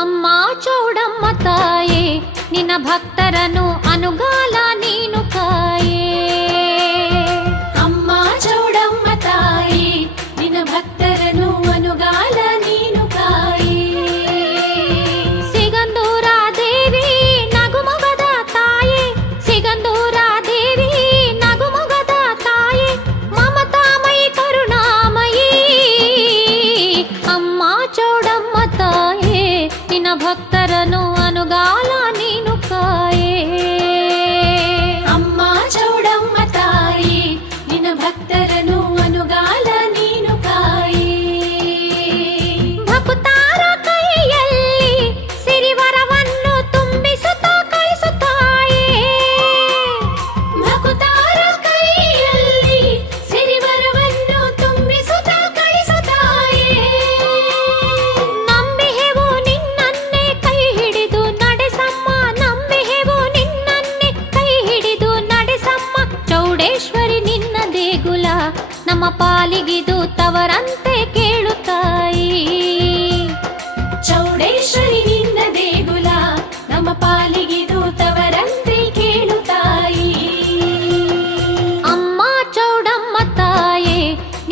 ಅಮ್ಮ ಚೌಡಮ್ಮ ತಾಯೇ, ನಿನ್ನ ಭಕ್ತರನ್ನು ಅನುಗಾಲ ನೀನು ಕಾಯೇ. ಅಮ್ಮ ಚೌಡಮ್ಮ ತಾಯಿ, ನಿನ್ನ ಭಕ್ತರನ್ನು ಅನುಗಾಲ ನೀನು ಕಾಯೇ. ಸಿಗಂದೂರ ದೇವಿ ನಗುಮೊಗದ ತಾಯೇ, ಸಿಗಂದೂರ ದೇವಿ ನಗುಮೊಗದ ತಾಯೇ, ಮಮತಾಮಯಿ ಕರುಣಾಮಯಿ. ಅಮ್ಮ ಚೌಡಮ್ಮ ತಾಯೇ, ನಿನ್ನ ಭಕ್ತರನ್ನು ಅನುಗಾಲ ನೀನು ಕಾಯೇ. ಅಮ್ಮ ಚೌಡಮ್ಮ ತಾಯಿ, ನಿನ್ನ ಭಕ್ತರನ್ನು ಅನುಗಾಲ ನೀನು ಕಾಯೇ. ಭಕ್ತಾರ ಕೈಯಲ್ಲಿ ಸಿರಿವರವನ್ನು ತುಂಬಿಸುತ್ತಾ ಕಳಿಸುತ್ತಾಯೇ. ಭಕ್ತಾರ ಕೈಯಲ್ಲಿ ಸಿರಿವರವನ್ನು ತುಂಬಿಸುತ್ತಾ ಕಳಿಸುತ್ತಾಯೇ. ನಂಬಿಹೆವು ನಿನ್ನನ್ನೇ ಕೈ ಹಿಡಿದು ನಡೆಸಮ್ಮ, ನಂಬಿಹೆವು ನಿನ್ನನ್ನೇ ಕೈ ಹಿಡಿದು ನಡೆಸಮ್ಮ. ಚೌಡೇಶ್ವರಿ ನಿನ್ನ ದೇಗುಲ ನಮ್ಮ ಪಾಲಿಗಿದು ತವರಂತೆ ಕೇಳುತ್ತಾಯಿ. ಚೌಡೇಶ್ವರಿ ನಿನ್ನ ದೇಗುಲ ನಮ್ಮ ಪಾಲಿಗಿದು ತವರಂತೆ ಕೇಳುತ್ತಾಯಿ. ಅಮ್ಮ ಚೌಡಮ್ಮ ತಾಯೇ,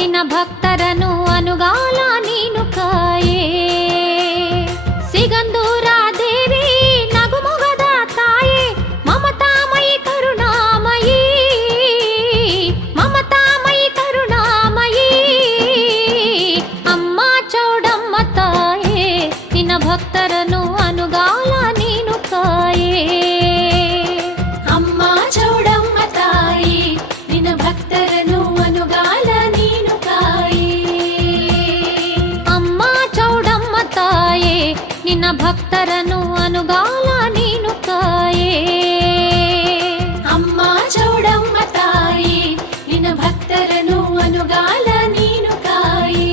ನಿನ್ನ ಭಕ್ತರನ್ನು ಅನುಗಾಲ ನೀನು ಕಾಯೇ. ಸಿಗಂದೂರ ದೇವಿ ನಗುಮೊಗದ ತಾಯೇ, ಮಮತಾಮಯಿ ಕರುಣಾಮಯಿ, ಮಮತಾಮಯಿ ಕರುಣಾಮಯಿ. ಅಮ್ಮ ಚೌಡಮ್ಮ ತಾಯೇ, ನಿನ್ನ ಭಕ್ತರನ್ನು ಅನುಗಾಲ ನೀನು ಕಾಯೇ. ಅಮ್ಮ ಚೌಡಮ್ಮ ತಾಯಿ, ನಿನ್ನ ಭಕ್ತರನ್ನು ಅನುಗಾಲ ನೀನು ಕಾಯೇ. ಅಮ್ಮ ಚೌಡಮ್ಮ ತಾಯೇ, ನಿನ್ನ ಭಕ್ತರನ್ನು ಅನುಗಾಲ ನೀನು ಕಾಯೇ. ಅಮ್ಮ ಚೌಡಮ್ಮ ತಾಯಿ, ನಿನ್ನ ಭಕ್ತರನ್ನು ಅನುಗಾಲ ನೀನು ಕಾಯೇ.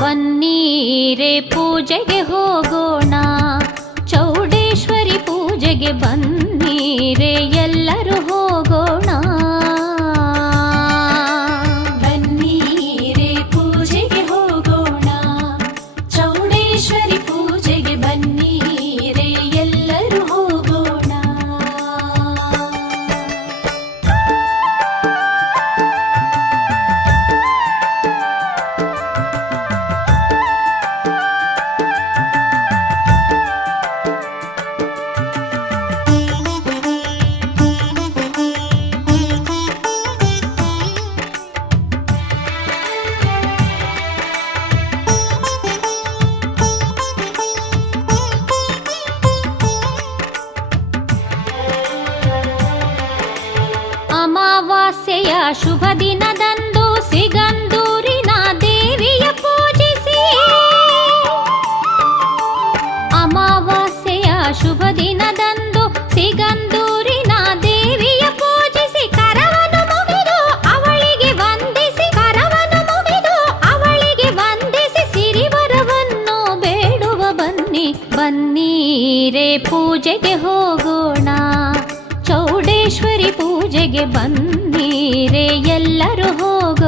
ಬನ್ನೀರೆ ಪೂಜೆಗೆ ಹೋಗೋಣ, ಚೌಡೇಶ್ವರಿ ಪೂಜೆಗೆ ಬನ್ನೀರೆ ಎಲ್ಲರೂ ಹೋಗೋಣ. ಬನ್ನೀರೆ ಪೂಜೆಗೆ ಹೋಗೋಣ, ಚೌಡೇಶ್ವರಿ ಪೂಜೆಗೆ ಬನ್ನೀರೆ ಎಲ್ಲರೂ ಹೋಗೋಣ. ಅಮಾವಾಸ್ಯೆಯ ಶುಭ ದಿನದಂದು ಸಿಗಂದೂರಿನ ದೇವಿಯ ಪೂಜಿಸಿ, ಅಮಾವಾಸ್ಯೆಯ ಶುಭ ದಿನದಂದು ಸಿಗಂದೂರಿನ ದೇವಿಯ ಪೂಜಿಸಿ, ಕರವನ್ನು ಮುಗಿದು ಅವಳಿಗೆ ವಂದಿಸಿ, ಕರವನ್ನು ಮುಗಿದು ಅವಳಿಗೆ ವಂದಿಸಿ, ಸಿರಿವರವನ್ನು ಬೇಡುವ ಬನ್ನಿ. ಬನ್ನೀರೆ ಪೂಜೆಗೆ ಹೋಗೋಣ, ಚೌಡೇಶ್ವರಿ ಪೂಜೆಗೆ ಬನ್ನೀರೆ ಎಲ್ಲರೂ ಹೋಗೋಣ.